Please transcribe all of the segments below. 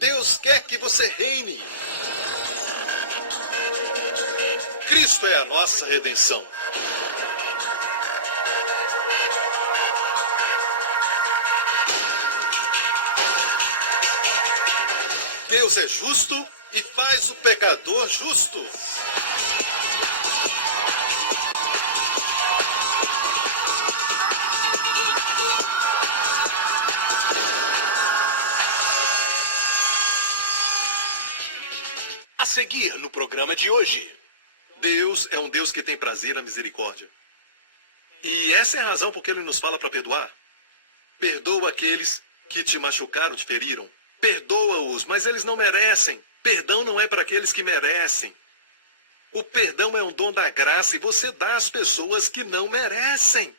Deus quer que você reine. Cristo é a nossa redenção. Deus é justo e faz o pecador justo. A seguir no programa de hoje. Deus é um Deus que tem prazer na misericórdia. E essa é a razão por que Ele nos fala para perdoar. Perdoa aqueles que te machucaram, te feriram. Perdoa-os, mas eles não merecem. Perdão não é para aqueles que merecem. O perdão é um dom da graça e você dá às pessoas que não merecem.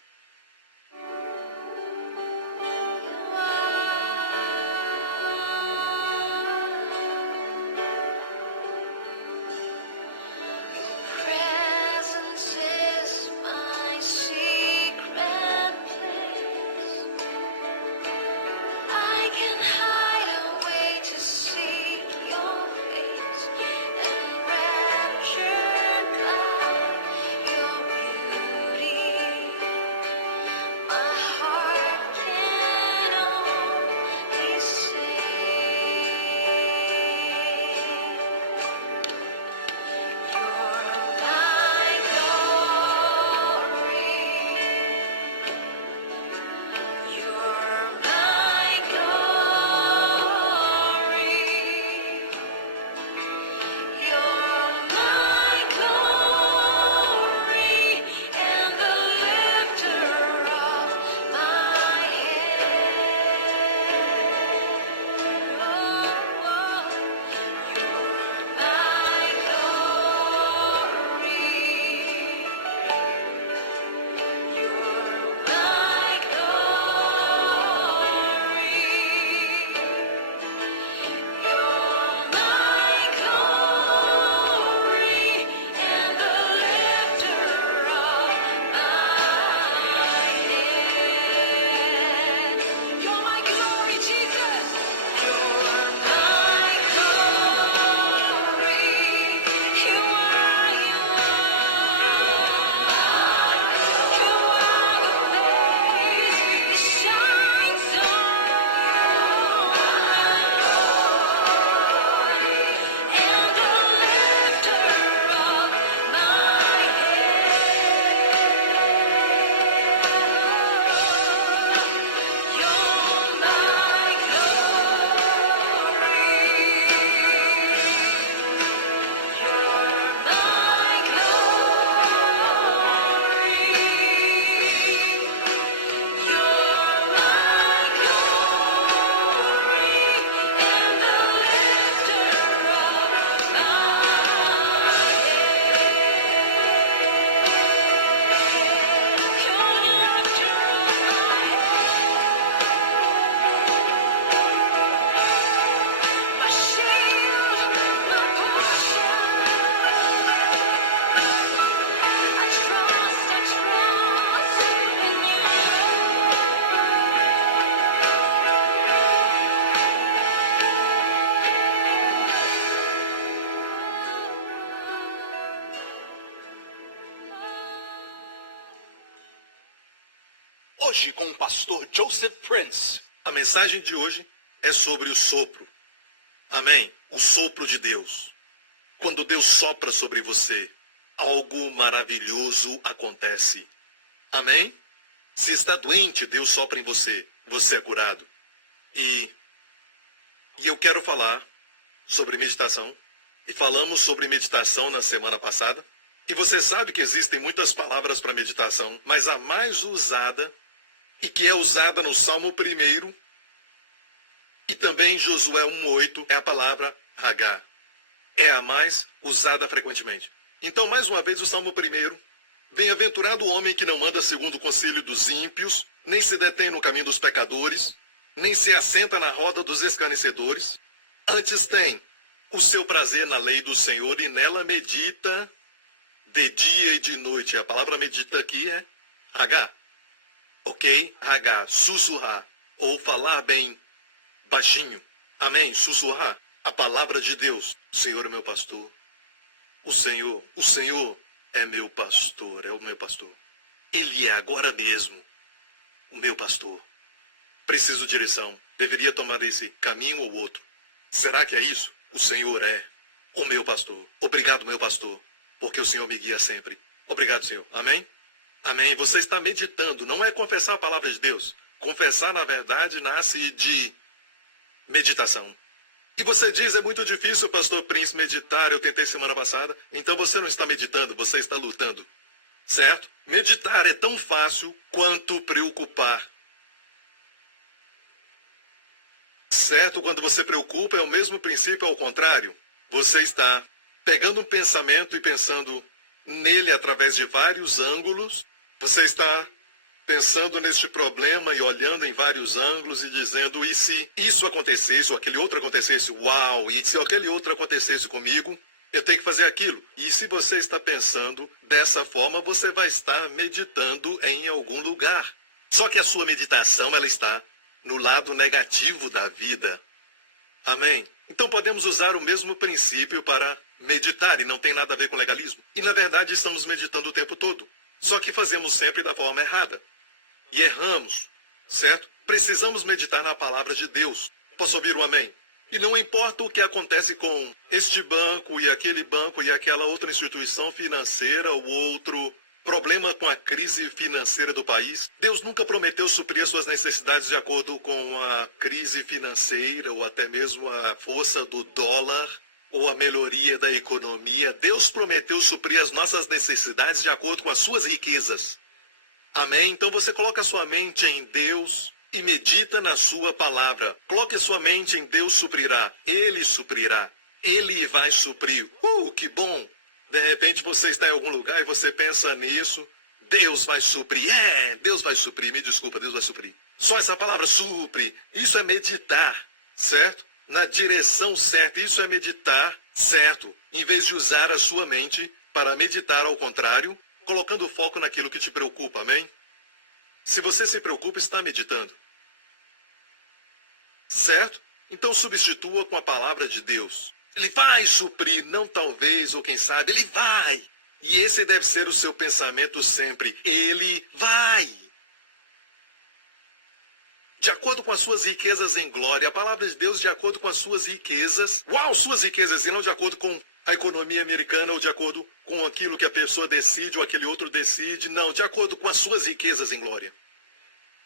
Hoje com o pastor Joseph Prince. A mensagem de hoje é sobre o sopro. Amém? O sopro de Deus. Quando Deus sopra sobre você, algo maravilhoso acontece. Amém? Se está doente, Deus sopra em você. Você é curado. E eu quero falar sobre meditação. E falamos sobre meditação na semana passada. E você sabe que existem muitas palavras para meditação, mas a mais usada, e que é usada no Salmo 1, e também em Josué 1:8, é a palavra Hagá. É a mais usada frequentemente. Então, mais uma vez, o Salmo 1. Bem-aventurado o homem que não anda segundo o conselho dos ímpios, nem se detém no caminho dos pecadores, nem se assenta na roda dos escarnecedores. Antes tem o seu prazer na lei do Senhor e nela medita de dia e de noite. A palavra medita aqui é Hagá. Ok? Hagá, sussurrar ou falar bem baixinho. Amém? Sussurrar a palavra de Deus. O Senhor é meu pastor. O Senhor é meu pastor, é o meu pastor. Ele é agora mesmo o meu pastor. Preciso de direção. Deveria tomar esse caminho ou outro. Será que é isso? O Senhor é o meu pastor. Obrigado, meu pastor, porque o Senhor me guia sempre. Obrigado, Senhor. Amém? Amém. Você está meditando. Não é confessar a palavra de Deus. Confessar, na verdade, nasce de meditação. E você diz, é muito difícil, pastor Prince, meditar. Eu tentei semana passada. Então você não está meditando, você está lutando. Certo? Meditar é tão fácil quanto preocupar. Certo? Quando você preocupa, é o mesmo princípio ao contrário. Você está pegando um pensamento e pensando nele através de vários ângulos. Você está pensando neste problema e olhando em vários ângulos e dizendo, e se isso acontecesse, ou aquele outro acontecesse, uau, e se aquele outro acontecesse comigo, eu tenho que fazer aquilo. E se você está pensando dessa forma, você vai estar meditando em algum lugar. Só que a sua meditação, ela está no lado negativo da vida. Amém? Então podemos usar o mesmo princípio para meditar, e não tem nada a ver com legalismo. E na verdade estamos meditando o tempo todo. Só que fazemos sempre da forma errada. E erramos, certo? Precisamos meditar na palavra de Deus. Posso ouvir um amém? E não importa o que acontece com este banco e aquela outra instituição financeira, ou outro problema com a crise financeira do país. Deus nunca prometeu suprir as suas necessidades de acordo com a crise financeira, ou até mesmo a força do dólar, ou a melhoria da economia. Deus prometeu suprir as nossas necessidades de acordo com as suas riquezas. Amém? Então você coloca a sua mente em Deus e medita na sua palavra. Coloque a sua mente em Deus suprirá. Ele suprirá. Ele vai suprir. Que bom! De repente você está em algum lugar e você pensa nisso. Deus vai suprir. Deus vai suprir. Me desculpa, Deus vai suprir. Só essa palavra, supre. Isso é meditar, certo? Na direção certa. Isso é meditar, certo? Em vez de usar a sua mente para meditar ao contrário, colocando o foco naquilo que te preocupa, amém? Se você se preocupa, está meditando. Certo? Então substitua com a palavra de Deus. Ele vai suprir, não talvez, ou quem sabe, ele vai. E esse deve ser o seu pensamento sempre. Ele vai. De acordo com as suas riquezas em glória. A palavra de Deus de acordo com as suas riquezas. Uau, suas riquezas, e não de acordo com a economia americana, ou de acordo com aquilo que a pessoa decide, ou aquele outro decide. Não, de acordo com as suas riquezas em glória.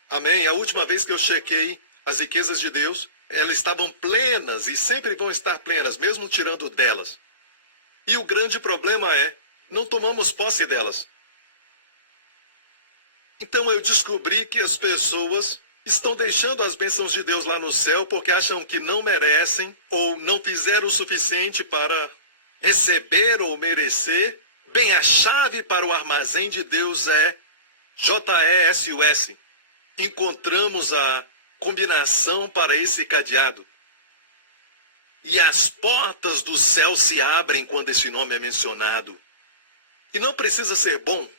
Amém? A última vez que eu chequei as riquezas de Deus, elas estavam plenas e sempre vão estar plenas, mesmo tirando delas. E o grande problema é, não tomamos posse delas. Então eu descobri que as pessoas estão deixando as bênçãos de Deus lá no céu porque acham que não merecem ou não fizeram o suficiente para receber ou merecer. Bem, a chave para o armazém de Deus é JESUS. Encontramos a combinação para esse cadeado. E as portas do céu se abrem quando esse nome é mencionado. E não precisa ser bom.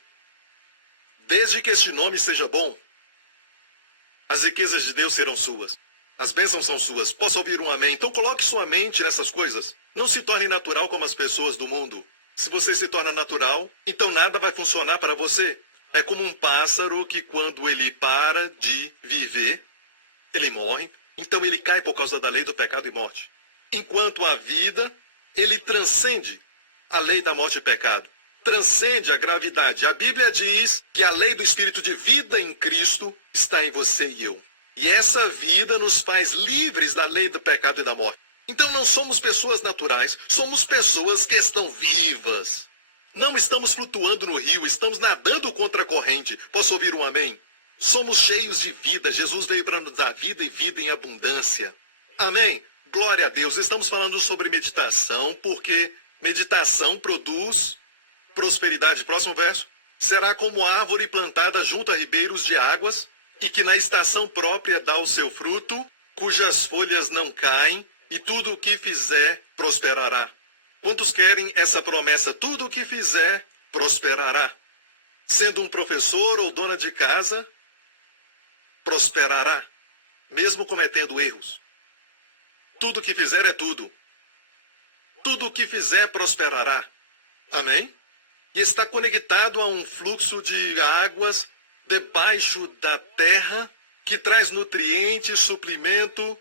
Desde que este nome seja bom, as riquezas de Deus serão suas. As bênçãos são suas. Posso ouvir um amém? Então coloque sua mente nessas coisas. Não se torne natural como as pessoas do mundo. Se você se torna natural, então nada vai funcionar para você. É como um pássaro que quando ele para de viver, ele morre. Então ele cai por causa da lei do pecado e morte. Enquanto a vida, ele transcende a lei da morte e pecado. Transcende a gravidade. A Bíblia diz que a lei do Espírito de vida em Cristo está em você e eu. E essa vida nos faz livres da lei do pecado e da morte. Então não somos pessoas naturais, somos pessoas que estão vivas. Não estamos flutuando no rio, estamos nadando contra a corrente. Posso ouvir um amém? Somos cheios de vida. Jesus veio para nos dar vida e vida em abundância. Amém? Glória a Deus. Estamos falando sobre meditação, porque meditação produz prosperidade. Próximo verso. Será como árvore plantada junto a ribeiros de águas, e que na estação própria dá o seu fruto, cujas folhas não caem, e tudo o que fizer prosperará. Quantos querem essa promessa? Tudo o que fizer prosperará. Sendo um professor ou dona de casa, prosperará, mesmo cometendo erros. tudo que fizer é tudo. Tudo o que fizer prosperará. Amém? E está conectado a um fluxo de águas debaixo da terra que traz nutrientes, suprimento,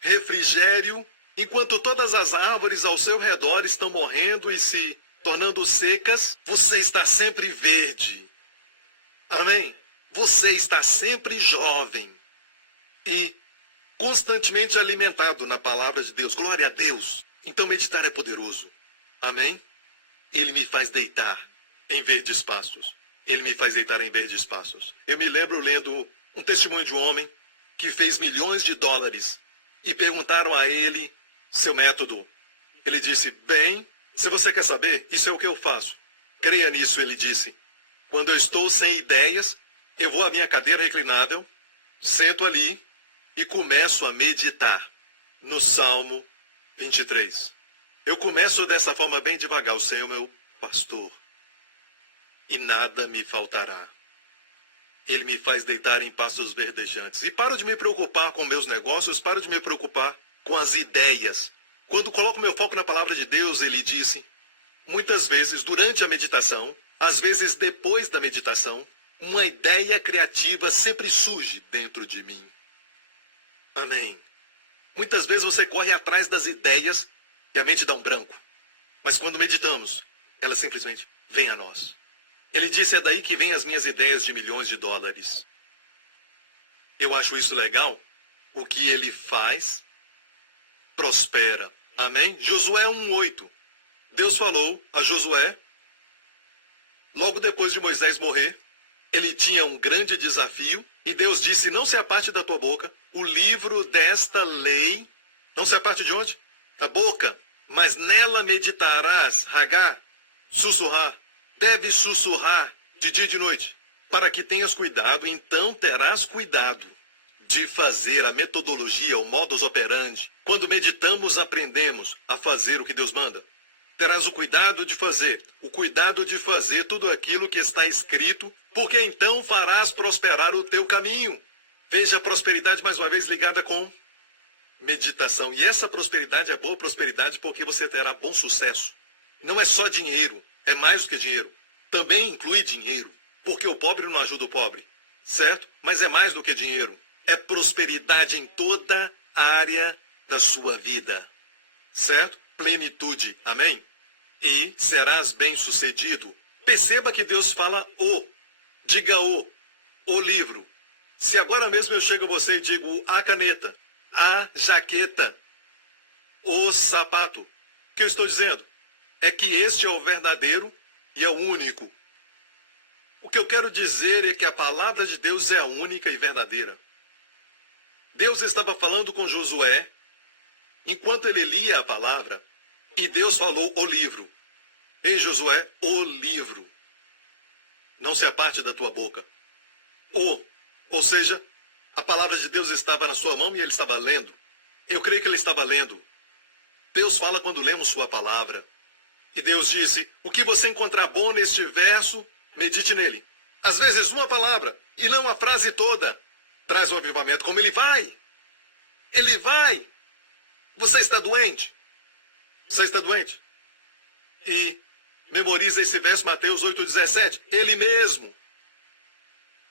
refrigério, enquanto todas as árvores ao seu redor estão morrendo e se tornando secas, você está sempre verde. Amém? Você está sempre jovem e constantemente alimentado na palavra de Deus. Glória a Deus. Então meditar é poderoso. Amém? Ele me faz deitar em verdes pastos. Ele me faz deitar em verdes pastos. Eu me lembro lendo um testemunho de um homem que fez milhões de dólares e perguntaram a ele seu método. Ele disse, bem, se você quer saber, isso é o que eu faço. Creia nisso, ele disse. Quando eu estou sem ideias, eu vou à minha cadeira reclinável, sento ali e começo a meditar no Salmo 23. Eu começo dessa forma bem devagar. O Senhor é meu pastor e nada me faltará. Ele me faz deitar em pastos verdejantes. E paro de me preocupar com meus negócios, paro de me preocupar com as ideias. Quando coloco meu foco na palavra de Deus, ele disse, muitas vezes durante a meditação, às vezes depois da meditação, uma ideia criativa sempre surge dentro de mim. Amém. Muitas vezes você corre atrás das ideias e a mente dá um branco. Mas quando meditamos, ela simplesmente vem a nós. Ele disse, é daí que vem as minhas ideias de milhões de dólares. Eu acho isso legal. O que ele faz, prospera. Amém? Josué 1:8. Deus falou a Josué, logo depois de Moisés morrer, ele tinha um grande desafio, e Deus disse, não se aparte da tua boca o livro desta lei. Não se aparte de onde? Da boca. Mas nela meditarás, Hagar, sussurrar. Deve sussurrar de dia e de noite, para que tenhas cuidado, então terás cuidado de fazer a metodologia, o modus operandi. Quando meditamos, aprendemos a fazer o que Deus manda. Terás o cuidado de fazer tudo aquilo que está escrito, porque então farás prosperar o teu caminho. Veja a prosperidade mais uma vez ligada com meditação. E essa prosperidade é boa prosperidade porque você terá bom sucesso. Não é só dinheiro, é mais do que dinheiro. Também inclui dinheiro, porque o pobre não ajuda o pobre, certo? Mas é mais do que dinheiro. É prosperidade em toda a área da sua vida, certo? Plenitude, amém? E serás bem-sucedido. Perceba que Deus fala o. Diga o livro. Se agora mesmo eu chego a você e digo a caneta, a jaqueta, o sapato, o que eu estou dizendo? É que este é o verdadeiro e é o único. O que eu quero dizer é que a palavra de Deus é a única e verdadeira. Deus estava falando com Josué, enquanto ele lia a palavra, e Deus falou o livro. Ei, Josué, o livro. Não se aparte da tua boca. Ou seja, a palavra de Deus estava na sua mão e ele estava lendo. Eu creio que ele estava lendo. Deus fala quando lemos sua palavra. E Deus disse, o que você encontrar bom neste verso, medite nele. Às vezes uma palavra, e não a frase toda, traz um avivamento. Como ele vai. Ele vai. Você está doente? Você está doente? E memoriza esse verso, Mateus 8,17. Ele mesmo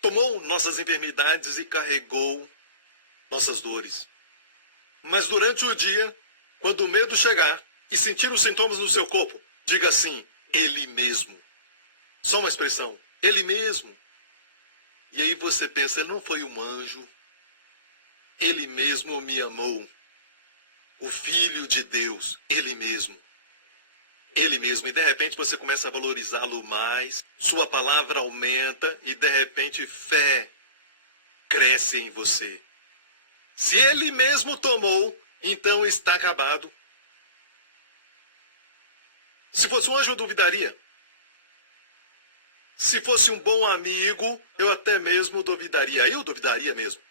tomou nossas enfermidades e carregou nossas dores. Mas durante o dia, quando o medo chegar e sentir os sintomas no seu corpo, diga assim, ele mesmo. Só uma expressão, ele mesmo. E aí você pensa, ele não foi um anjo, ele mesmo me amou. O Filho de Deus, ele mesmo. Ele mesmo. E de repente você começa a valorizá-lo mais, sua palavra aumenta e de repente fé cresce em você. Se ele mesmo tomou, então está acabado. Se fosse um anjo, eu duvidaria. Se fosse um bom amigo, eu até mesmo duvidaria. Eu duvidaria mesmo.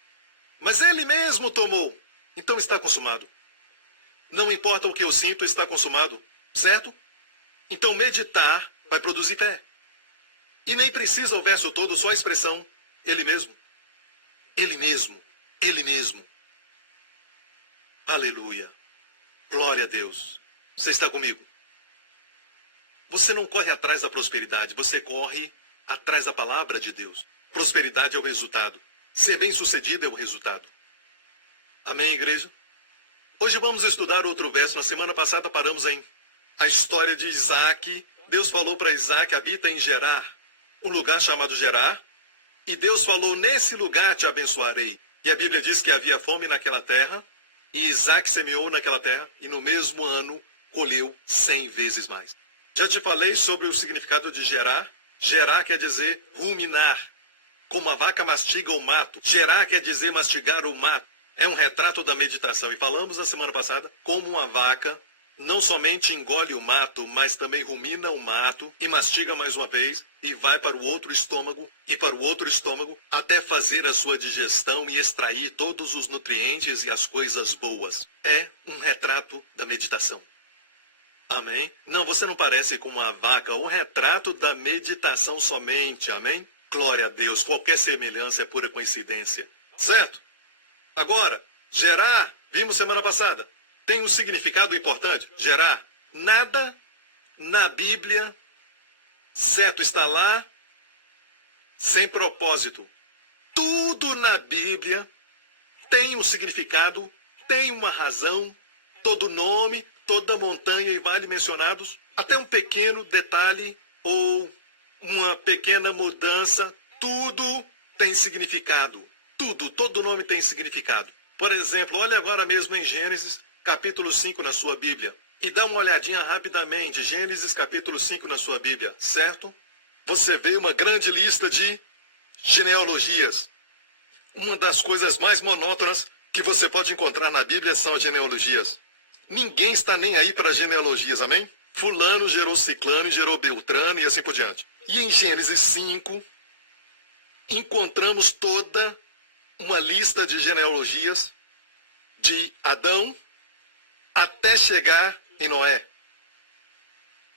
Mas ele mesmo tomou, então está consumado. Não importa o que eu sinto, está consumado, certo? Então meditar vai produzir fé. E nem precisa o verso todo, só a expressão, ele mesmo. Ele mesmo. Ele mesmo. Aleluia. Glória a Deus. Você está comigo? Você não corre atrás da prosperidade, você corre atrás da palavra de Deus. Prosperidade é o resultado. Ser bem-sucedido é o resultado. Amém, igreja? Hoje vamos estudar outro verso. Na semana passada paramos em a história de Isaac. Deus falou para Isaac, habita em Gerar, um lugar chamado Gerar. E Deus falou, nesse lugar te abençoarei. E a Bíblia diz que havia fome naquela terra. E Isaac semeou naquela terra. E no mesmo ano colheu 100 vezes mais. Já te falei sobre o significado de Gerar. Gerar quer dizer ruminar. Como a vaca mastiga o mato. Gerar quer dizer mastigar o mato. É um retrato da meditação. E falamos na semana passada como uma vaca não somente engole o mato, mas também rumina o mato e mastiga mais uma vez e vai para o outro estômago e para o outro estômago até fazer a sua digestão e extrair todos os nutrientes e as coisas boas. É um retrato da meditação. Amém? Não, você não parece com uma vaca, um retrato da meditação somente. Amém? Glória a Deus. Qualquer semelhança é pura coincidência. Certo? Agora, Gerar, vimos semana passada, tem um significado importante. Gerar, nada na Bíblia, certo, está lá sem propósito. Tudo na Bíblia tem um significado, tem uma razão, todo nome, toda montanha e vale mencionados, até um pequeno detalhe ou uma pequena mudança, tudo tem significado. Tudo, todo nome tem significado. Por exemplo, olha agora mesmo em Gênesis, capítulo 5 na sua Bíblia. E dá uma olhadinha rapidamente, Gênesis capítulo 5 na sua Bíblia, certo? Você vê uma grande lista de genealogias. Uma das coisas mais monótonas que você pode encontrar na Bíblia são as genealogias. Ninguém está nem aí para genealogias, amém? Fulano gerou Ciclano, gerou Beltrano e assim por diante. E em Gênesis 5, encontramos toda uma lista de genealogias de Adão até chegar em Noé.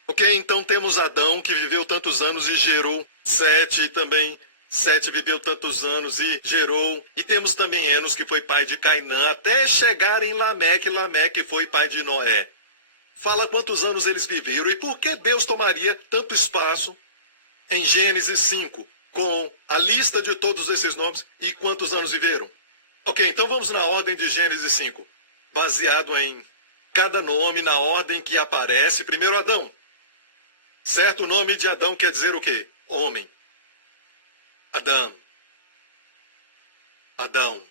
Ok? Então temos Adão, que viveu tantos anos e gerou Sete, e também Sete viveu tantos anos e gerou. E temos também Enos, que foi pai de Cainã, até chegar em Lameque. Lameque foi pai de Noé. Fala quantos anos eles viveram e por que Deus tomaria tanto espaço em Gênesis 5, com a lista de todos esses nomes e quantos anos viveram. Ok, então vamos na ordem de Gênesis 5, baseado em cada nome, na ordem que aparece. Primeiro Adão. Certo? O nome de Adão quer dizer o quê? Homem. Adão. Adão.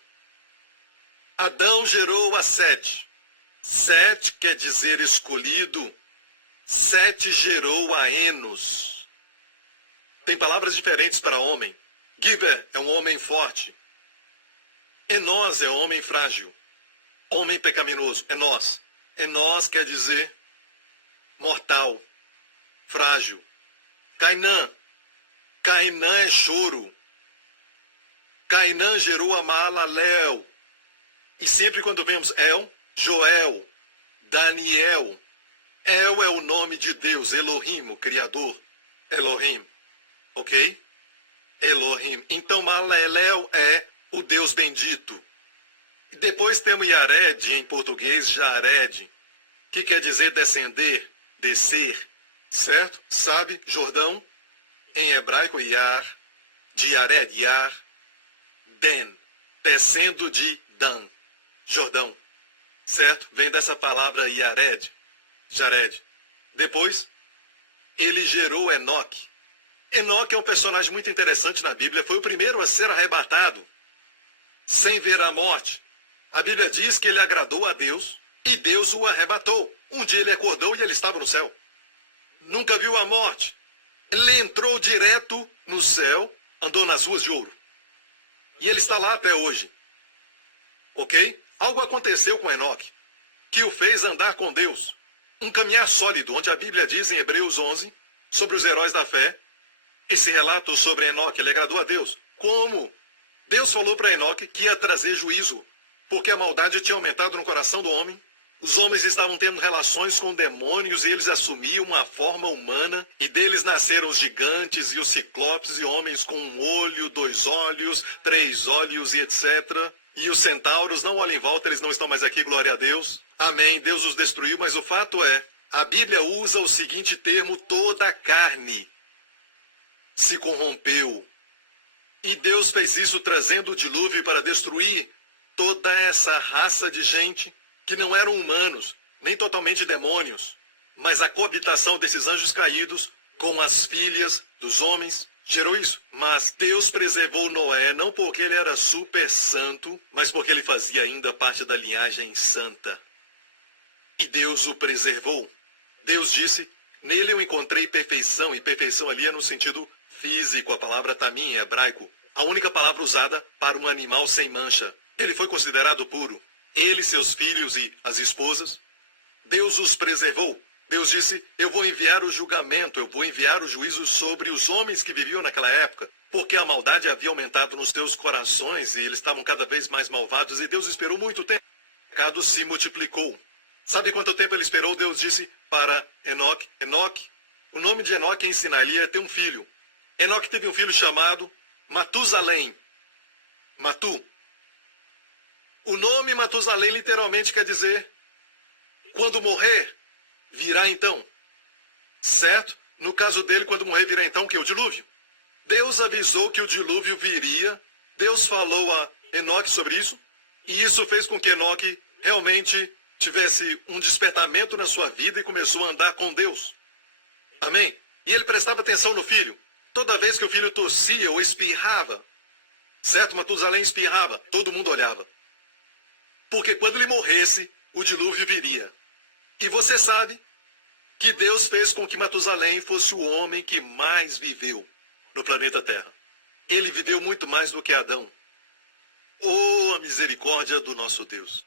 Adão gerou a Sete. Sete quer dizer escolhido. Sete gerou a Enos. Tem palavras diferentes para homem. Giber é um homem forte. Enós é homem frágil. Homem pecaminoso. Enós. Enós quer dizer mortal, frágil. Cainã. Cainã é choro. Cainã gerou a Maalalel. E sempre quando vemos El, Joel, Daniel. El é o nome de Deus, Elohim, o Criador. Elohim. Ok? Elohim. Então Maalalel é o Deus bendito. E depois temos Yared, em português, Jared, que quer dizer descender, descer. Certo? Sabe? Jordão. Em hebraico, Yar. De Yared, Yar. Den. Descendo de Dan. Jordão. Certo? Vem dessa palavra Yared. Jared. Depois, ele gerou Enoque. Enoque é um personagem muito interessante na Bíblia. Foi o primeiro a ser arrebatado sem ver a morte. A Bíblia diz que ele agradou a Deus e Deus o arrebatou. Um dia ele acordou e ele estava no céu. Nunca viu a morte. Ele entrou direto no céu, andou nas ruas de ouro. E ele está lá até hoje. Ok? Algo aconteceu com Enoque que o fez andar com Deus. Um caminhar sólido, onde a Bíblia diz em Hebreus 11, sobre os heróis da fé, esse relato sobre Enoque, ele agradou a Deus. Como? Deus falou para Enoque que ia trazer juízo, porque a maldade tinha aumentado no coração do homem. Os homens estavam tendo relações com demônios e eles assumiam uma forma humana. E deles nasceram os gigantes e os ciclopes e homens com um olho, 2 olhos, 3 olhos e etc. E os centauros, não olhem em volta, eles não estão mais aqui, glória a Deus. Amém, Deus os destruiu, mas o fato é, a Bíblia usa o seguinte termo: toda a carne se corrompeu. E Deus fez isso trazendo o dilúvio para destruir toda essa raça de gente que não eram humanos, nem totalmente demônios, mas a coabitação desses anjos caídos com as filhas dos homens gerou isso. Mas Deus preservou Noé não porque ele era super santo, mas porque ele fazia ainda parte da linhagem santa. E Deus o preservou. Deus disse: nele eu encontrei perfeição, e perfeição ali é no sentido físico, a palavra tamim, em hebraico, a única palavra usada para um animal sem mancha. Ele foi considerado puro. Ele, seus filhos e as esposas, Deus os preservou. Deus disse: eu vou enviar o julgamento, eu vou enviar o juízo sobre os homens que viviam naquela época, porque a maldade havia aumentado nos teus corações e eles estavam cada vez mais malvados, e Deus esperou muito tempo. O pecado se multiplicou. Sabe quanto tempo ele esperou? Deus disse para Enoque: Enoque, o nome de Enoque em Sinaí é ter um filho. Enoque teve um filho chamado Matusalém. Matu. O nome Matusalém literalmente quer dizer: quando morrer, virá então. Certo? No caso dele, quando morrer, virá então o que? O dilúvio. Deus avisou que o dilúvio viria. Deus falou a Enoque sobre isso. E isso fez com que Enoque realmente tivesse um despertamento na sua vida e começou a andar com Deus. Amém? E ele prestava atenção no filho. Toda vez que o filho tossia ou espirrava, certo? Matusalém espirrava, todo mundo olhava. Porque quando ele morresse, o dilúvio viria. E você sabe que Deus fez com que Matusalém fosse o homem que mais viveu no planeta Terra. Ele viveu muito mais do que Adão. Oh, a misericórdia do nosso Deus.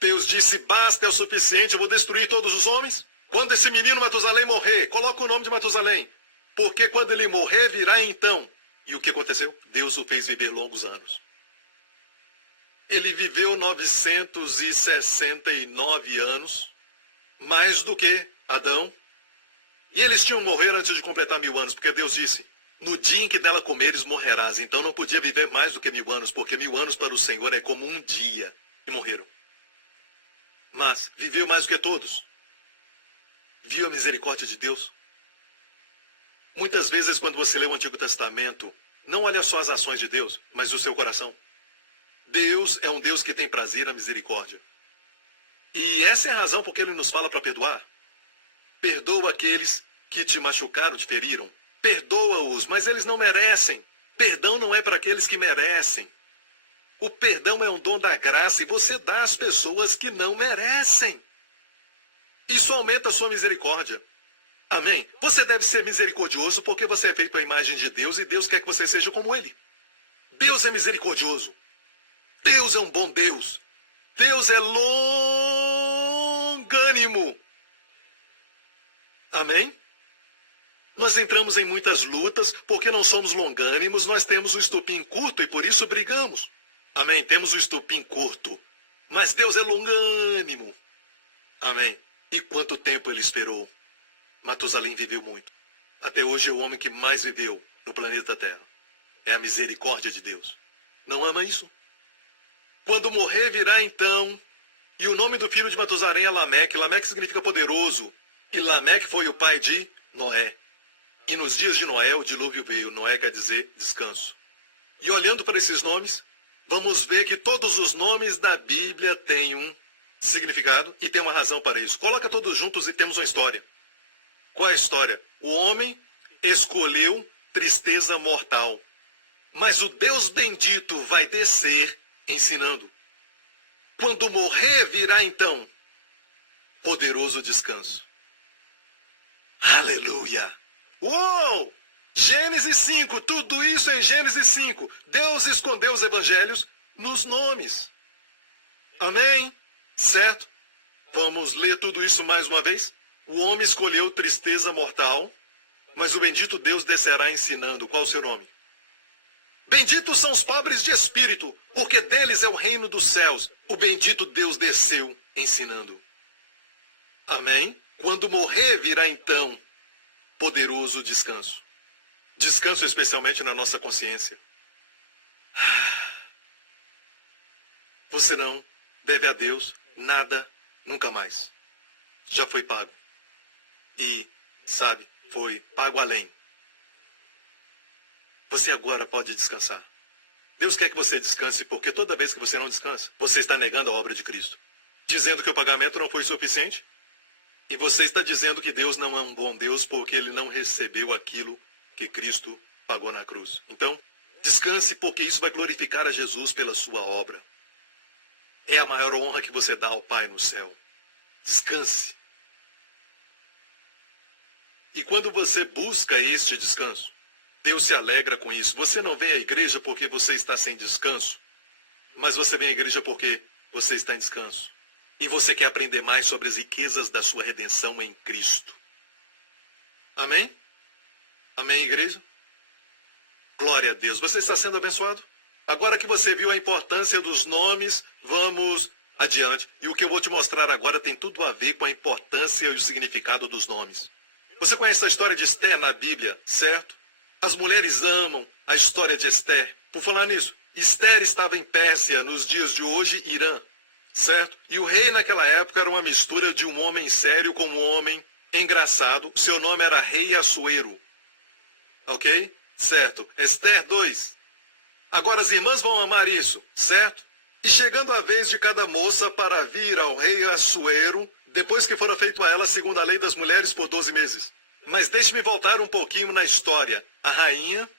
Deus disse: basta, é o suficiente, eu vou destruir todos os homens. Quando esse menino Matusalém morrer, coloca o nome de Matusalém, porque quando ele morrer, virá então. E o que aconteceu? Deus o fez viver longos anos. Ele viveu 969 anos, mais do que Adão. E eles tinham que morrer antes de completar 1000 anos, porque Deus disse: no dia em que dela comeres, morrerás. Então não podia viver mais do que 1000 anos, porque 1000 anos para o Senhor é como um dia. E morreram. Mas viveu mais do que todos. Viu a misericórdia de Deus? Muitas vezes, quando você lê o Antigo Testamento, não olha só as ações de Deus, mas o seu coração. Deus é um Deus que tem prazer na misericórdia. E essa é a razão por que Ele nos fala para perdoar. Perdoa aqueles que te machucaram, te feriram. Perdoa-os, mas eles não merecem. Perdão não é para aqueles que merecem. O perdão é um dom da graça e você dá às pessoas que não merecem. Isso aumenta a sua misericórdia. Amém? Você deve ser misericordioso porque você é feito à imagem de Deus e Deus quer que você seja como Ele. Deus é misericordioso. Deus é um bom Deus. Deus é longânimo. Amém? Nós entramos em muitas lutas porque não somos longânimos, nós temos o estupim curto e por isso brigamos. Amém? Temos o estupim curto, mas Deus é longânimo. Amém? E quanto tempo Ele esperou? Matusalém viveu muito. Até hoje é o homem que mais viveu no planeta Terra. É a misericórdia de Deus. Não ama isso? Quando morrer, virá então. E o nome do filho de Matusalém é Lameque. Lameque significa poderoso. E Lameque foi o pai de Noé. E nos dias de Noé, o dilúvio veio. Noé quer dizer descanso. E olhando para esses nomes, vamos ver que todos os nomes da Bíblia têm um significado e tem uma razão para isso. Coloca todos juntos e temos uma história. Qual é a história? O homem escolheu tristeza mortal. Mas o Deus bendito vai descer ensinando. Quando morrer, virá então poderoso descanso. Aleluia! Uou! Gênesis 5, tudo isso em Gênesis 5. Deus escondeu os evangelhos nos nomes. Amém? Certo? Vamos ler tudo isso mais uma vez? O homem escolheu tristeza mortal, mas o bendito Deus descerá ensinando. Qual o seu nome? Benditos são os pobres de espírito, porque deles é o reino dos céus. O bendito Deus desceu ensinando. Amém? Quando morrer, virá então poderoso descanso. Descanso especialmente na nossa consciência. Você não deve a Deus nada nunca mais. Já foi pago. E, sabe, foi pago além. Você agora pode descansar. Deus quer que você descanse, porque toda vez que você não descansa, você está negando a obra de Cristo. Dizendo que o pagamento não foi suficiente. E você está dizendo que Deus não é um bom Deus porque ele não recebeu aquilo que Cristo pagou na cruz. Então, descanse, porque isso vai glorificar a Jesus pela sua obra. É a maior honra que você dá ao Pai no céu. Descanse. E quando você busca este descanso, Deus se alegra com isso. Você não vem à igreja porque você está sem descanso, mas você vem à igreja porque você está em descanso. E você quer aprender mais sobre as riquezas da sua redenção em Cristo. Amém? Amém, igreja? Glória a Deus. Você está sendo abençoado? Agora que você viu a importância dos nomes, vamos adiante. E o que eu vou te mostrar agora tem tudo a ver com a importância e o significado dos nomes. Você conhece a história de Esther na Bíblia, certo? As mulheres amam a história de Esther. Por falar nisso, Esther estava em Pérsia, nos dias de hoje, Irã, certo? E o rei naquela época era uma mistura de um homem sério com um homem engraçado. Seu nome era Rei Assuero. Ok? Certo. Esther 2. Agora as irmãs vão amar isso, certo? E chegando a vez de cada moça para vir ao rei Assuero, depois que fora feito a ela segundo a lei das mulheres por 12 meses. Mas deixe-me voltar um pouquinho na história. A rainha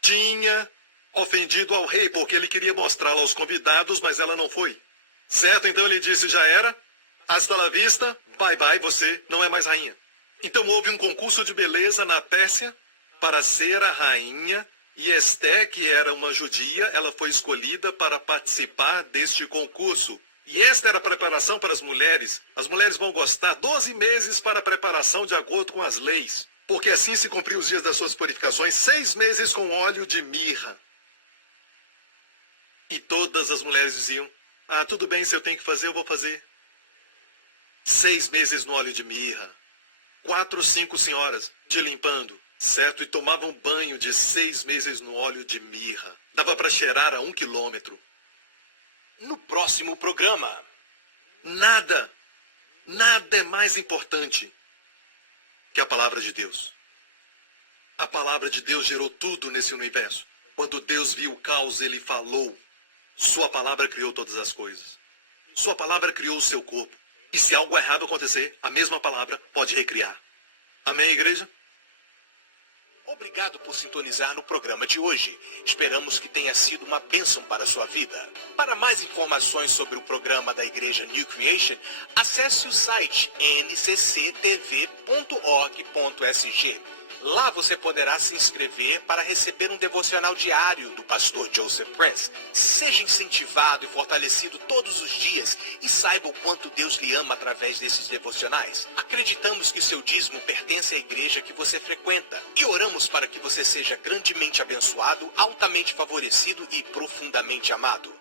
tinha ofendido ao rei porque ele queria mostrá-la aos convidados, mas ela não foi. Certo? Então ele disse, já era. Hasta la vista, bye bye, você não é mais rainha. Então houve um concurso de beleza na Pérsia para ser a rainha. E Esther, que era uma judia, ela foi escolhida para participar deste concurso. E esta era a preparação para as mulheres. As mulheres vão gostar 12 meses para a preparação de acordo com as leis. Porque assim se cumpriu os dias das suas purificações, 6 meses com óleo de mirra. E todas as mulheres diziam, ah, tudo bem, se eu tenho que fazer, eu vou fazer. 6 meses no óleo de mirra. 4, 5 senhoras te limpando. Certo? E tomavam banho de 6 meses no óleo de mirra. Dava para cheirar a 1 quilômetro. No próximo programa. Nada é mais importante que a palavra de Deus. A palavra de Deus gerou tudo nesse universo. Quando Deus viu o caos, ele falou. Sua palavra criou todas as coisas. Sua palavra criou o seu corpo. E se algo errado acontecer, a mesma palavra pode recriar. Amém, igreja? Obrigado por sintonizar no programa de hoje. Esperamos que tenha sido uma bênção para a sua vida. Para mais informações sobre o programa da Igreja New Creation, acesse o site ncctv.org.sg. Lá você poderá se inscrever para receber um devocional diário do pastor Joseph Prince. Seja incentivado e fortalecido todos os dias e saiba o quanto Deus lhe ama através desses devocionais. Acreditamos que seu dízimo pertence à igreja que você frequenta e oramos para que você seja grandemente abençoado, altamente favorecido e profundamente amado.